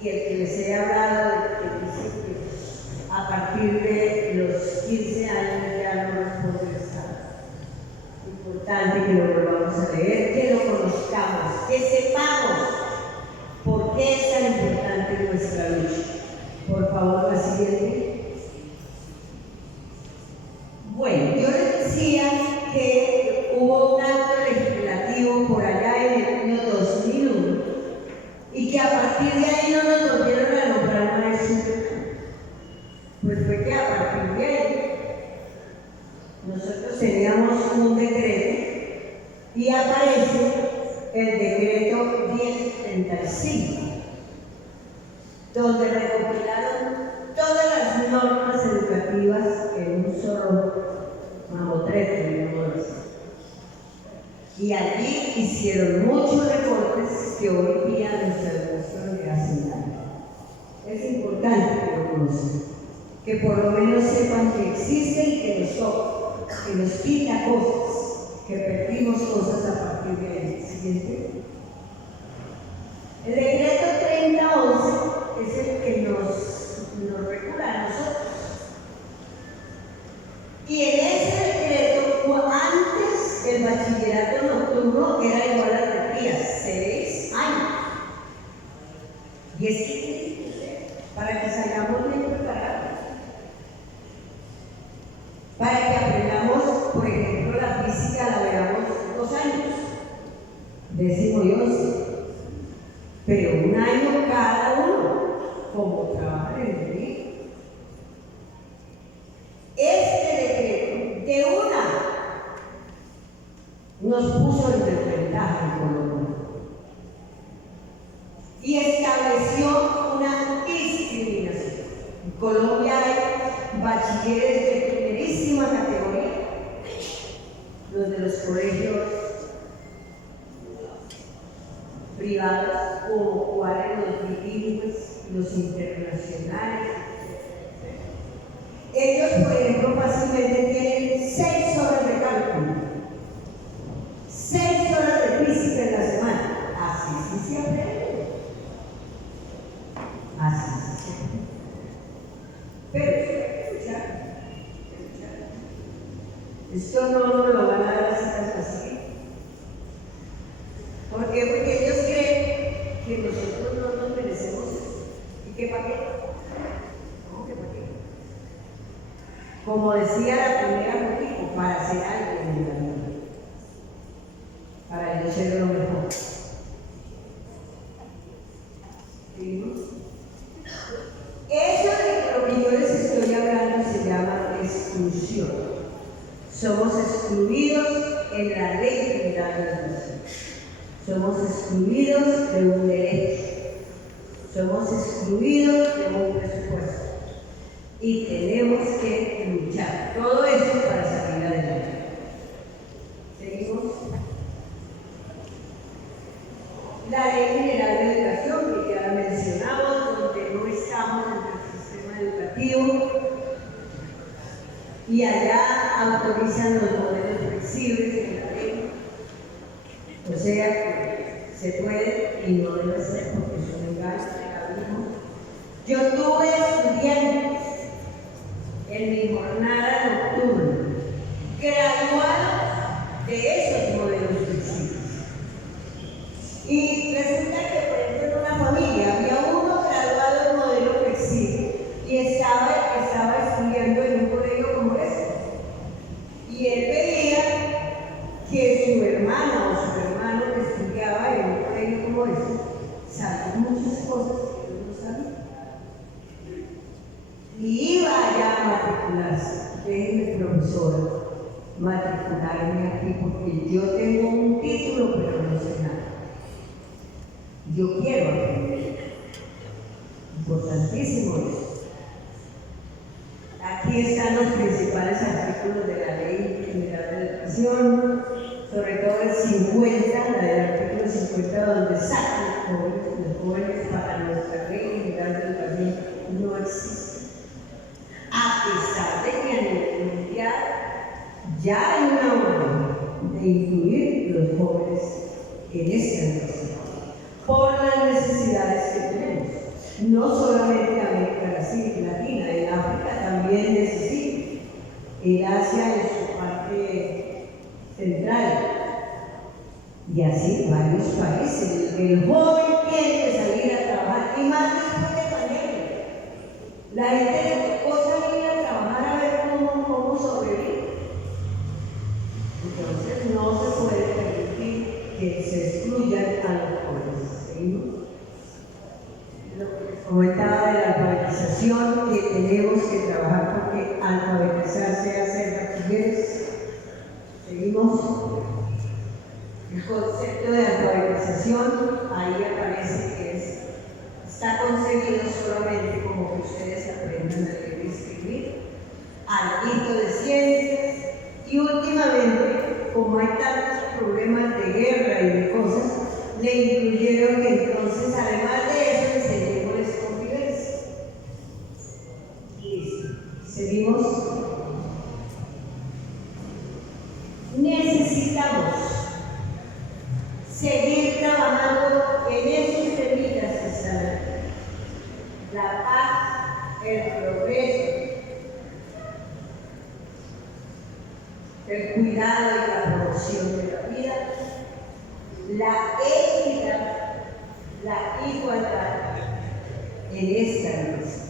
y el que les he hablado que dice que a partir de los 15 años ya no responde el Estado. Importante que lo volvamos a leer, que lo conozcamos, que sepamos por qué es tan importante nuestra lucha. Por favor, la siguiente. Bueno, yo les decía que hubo un acto legislativo por allá en el año 2001 y que a partir de ahí no nos volvieron a nombrar maestros. Pues fue que a partir de ahí nosotros teníamos un decreto y aparece el decreto 1035, donde recopilaron todas las normas educativas en un solo mamotreto, digamos así. Y allí hicieron muchos recortes que hoy día nuestra educación le hacen daño. Es importante que lo conozcan, que por lo menos sepan que existe y que nos toca, que nos quita cosas, que perdimos cosas a partir de ahí. Siguiente. El decreto 3011 es el que nos regula a nosotros. Y en ese decreto, antes el bachillerato nocturno era igual a 3 días, 6 años. Y es que para que salgamos bien preparados, para que aprendamos, por ejemplo, la física la veamos 2 años, 10º y 11, pero 1 año cada uno, como trabajan en el día. Este decreto de una nos puso en desventaja en Colombia y estableció una discriminación. En Colombia hay bachilleres de primerísima categoría, los de los colegios privados, como cuáles los bilingües, los internacionales. Ellos, por ejemplo, fácilmente tienen 6 horas de cálculo, 6 horas de física en la semana. Así sí se aprende. Así sí se aprende. Pero escuchar. Esto no nos lo van a dar así. ¿Por qué? Porque ellos creen que nosotros no nos merecemos eso. ¿Y qué para qué? ¿Cómo que para qué? Como decía la primera Motico, para hacer algo en la vida, para yo ser lo mejor. ¿Sí? Eso de lo que yo les estoy hablando se llama exclusión. Somos excluidos en la ley general de educación. Somos excluidos de un derecho. Somos excluidos de un presupuesto. Y tenemos que luchar. Todo eso para salir adelante. ¿Seguimos? La Ley General de Educación, que ya la mencionamos, donde no estamos en el sistema educativo, y allá autorizan los modelos flexibles en la ley. O sea que se puede y no debe ser porque son legales. Yo tuve estudiantes en mi jornada nocturna, graduados de esos modelos flexibles. Y resulta que, por ejemplo, en una familia había uno graduado en modelo flexible y estaba estudiando en un colegio como este. Y él veía que su hermana o su hermano que estudiaba en un colegio como este sabía muchas cosas que él no sabía. Y iba allá a matricularse. Déjenme, profesora, matricularme aquí porque yo tengo un título pero no sé nada. Yo quiero aprender. Importantísimo eso. Aquí están los principales artículos de la Ley General de Educación, sobre todo el 50, la del artículo 50, donde sacan los jóvenes para nuestra Ley General de Educación no existe. A pesar de que a nivel mundial ya hay una orden de incluir los jóvenes en esta educación, por las necesidades que tenemos. No solamente América Latina, en África también necesita, en Asia en su parte central, y así varios países. El joven tiene que salir a trabajar, y más después de pandemia. La gente le tocó salir a trabajar a ver cómo sobrevivir. Entonces no se puede permitir que se excluyan a los jóvenes. ¿Sí? Lo que les comentaba de la alfabetización, que tenemos que trabajar porque alfabetizarse hace bachilleres. Seguimos. El concepto de alfabetización ahí aparece que está concebido solamente como que ustedes aprendan a leer y escribir. algo de ciencias, y últimamente, como hay tantos problemas de guerra y de cosas, le incluyeron que entonces, además de eso, le enseñemos convivencia. Listo. Seguimos. Necesitamos seguir trabajando en esos temitas que están aquí. La paz, el progreso, el cuidado y la promoción de la vida, la equidad, la igualdad en esta mesa.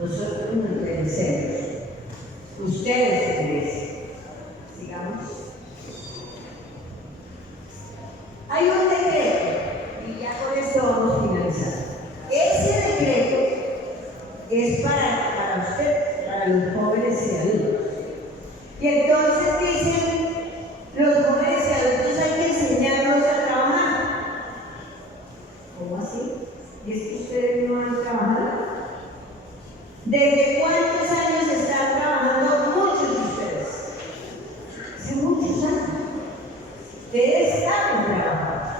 Nosotros nos merecemos, ustedes se merecen. Sigamos. Hay un decreto, y ya con esto vamos a finalizar. Ese decreto es para ustedes, para los jóvenes y adultos. Y entonces dicen, los jóvenes y adultos hay que enseñarlos a trabajar. ¿Cómo así? ¿Y es que ustedes no han trabajado? ¿Desde cuántos años están trabajando muchos de ustedes? Hace muchos años. Ustedes saben trabajar.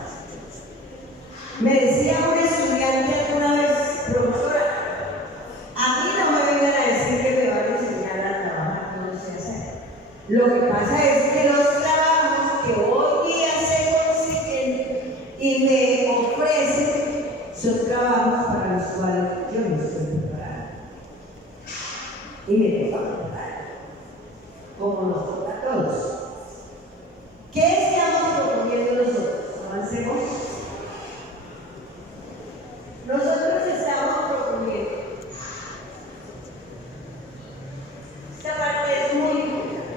Me decía un estudiante alguna vez, profesora, a mí no me vengan a decir que me van a enseñar a trabajar, no lo sé hacer. Lo que pasa es que los trabajos que hoy día se consiguen y me ofrecen son trabajos para los cuales yo no estoy preparada. Y me toca preparar, como nos toca a todos. ¿Qué estamos proponiendo nosotros? Avancemos. Nosotros estamos proponiendo. Esta parte es muy importante.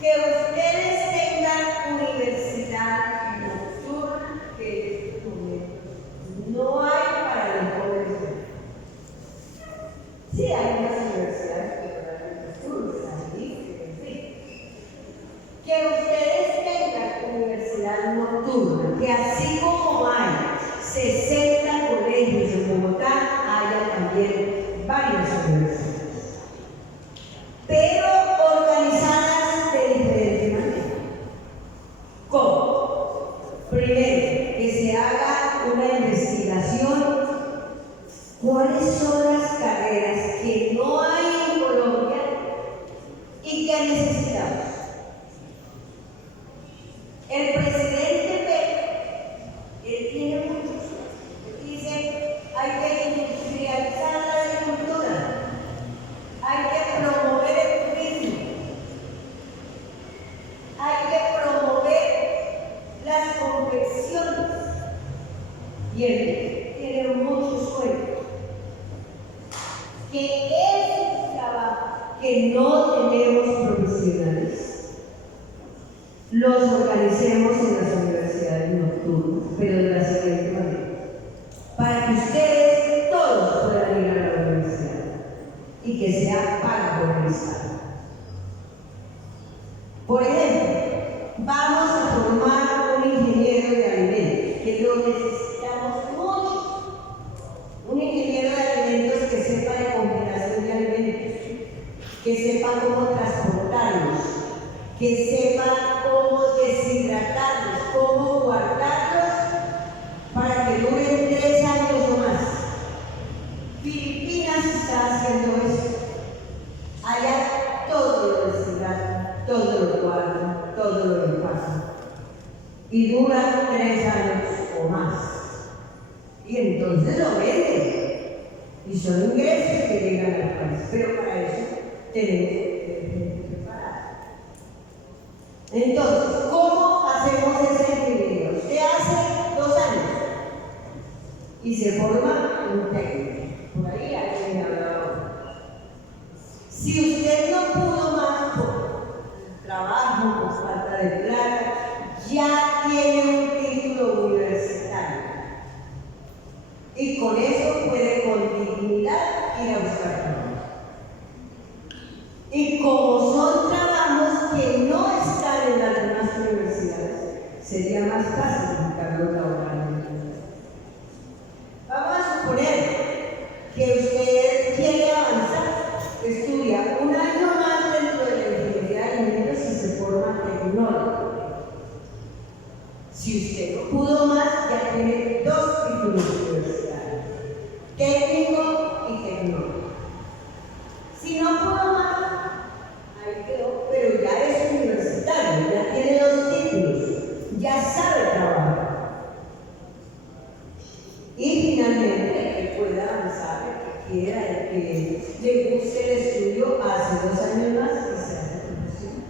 Que ustedes tengan universidad nocturna, que en este momento no hay para los jóvenes. Sí, hay unas universidades que para nocturnas, en fin. Que ustedes tengan universidad nocturna, que así como hay 60 colegios en Bogotá, haya también varias universidades. Pero organizadas de diferente manera. ¿Cómo? Primero, que se haga una investigación. ¿Cuáles son las carreras que no hay en Colombia y que necesitamos? El presidente Petro, él tiene muchos, dice, hay que industrializar la agricultura, hay que promover el turismo, hay que promover las confecciones, y él tiene muchos sueños. Que ese trabajo que no tenemos profesionales, los organicemos en las universidades nocturnas, pero de la siguiente manera, para que ustedes todos puedan ir a la universidad y que sea para organizar. Por ejemplo, vamos a formar un ingeniero de alimentos, que lo necesitamos mucho. Un ingeniero de alimentos que sepa de combinación de alimentos, que sepa cómo transportarlos, que sepa cómo deshidratarlos, cómo guardarlos para que duren 3 años o más. Filipinas está haciendo eso. Allá todo lo deshidratan, todo lo guardan, todo lo empacan. Y duran 3 años o más. Y entonces lo venden. Y son ingresos que llegan al país. Pero para eso tenemos que preparar. Entonces, ¿cómo hacemos esa ingeniería? Usted hace 2 años y se forma un técnico. Por ahí alguien me hablaba. Si usted no pudo más por trabajo, por falta de plata, ya tiene un título universitario. Y con eso puede con dignidad ir a buscar trabajo. Y como son trabajos que no están en algunas universidades, sería más fácil buscarlos laboralmente. Vamos a suponer que usted quiere avanzar, estudia cualquiera que le guste el estudio hace 2 años más y se hace profesional.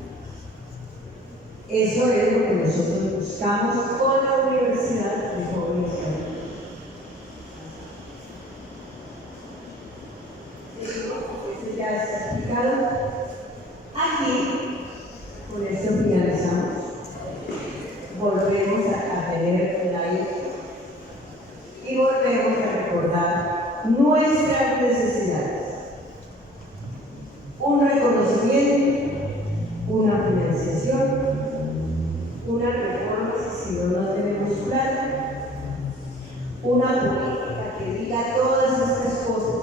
Eso es lo que nosotros buscamos con la Universidad de Jóvenes. Eso ya está explicado. Aquí, con esto finalizamos. Volvemos a tener el aire y volvemos a recordar nuestras necesidades. Un reconocimiento, una financiación, una reforma si no tenemos plata, una política que diga todas estas cosas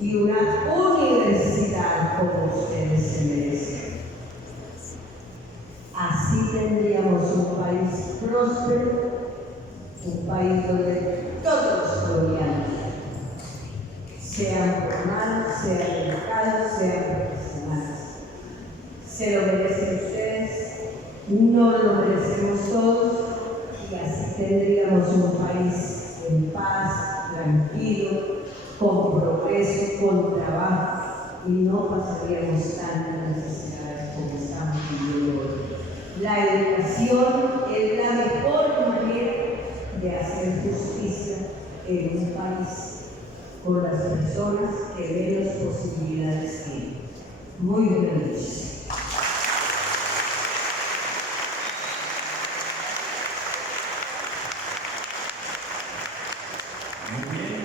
y una universidad como ustedes se merecen. Así tendríamos un país próspero, un país donde todos los colombianos, sean formales, sean educados, sean profesionales, se lo merecen ustedes, no lo merecemos todos, y así tendríamos un país en paz, tranquilo, con progreso, con trabajo, y no pasaríamos tantas necesidades como estamos viviendo hoy. La educación es la mejor manera de hacer justicia en un país con las personas que menos posibilidades tienen. Muy buenas noches. Muy bien.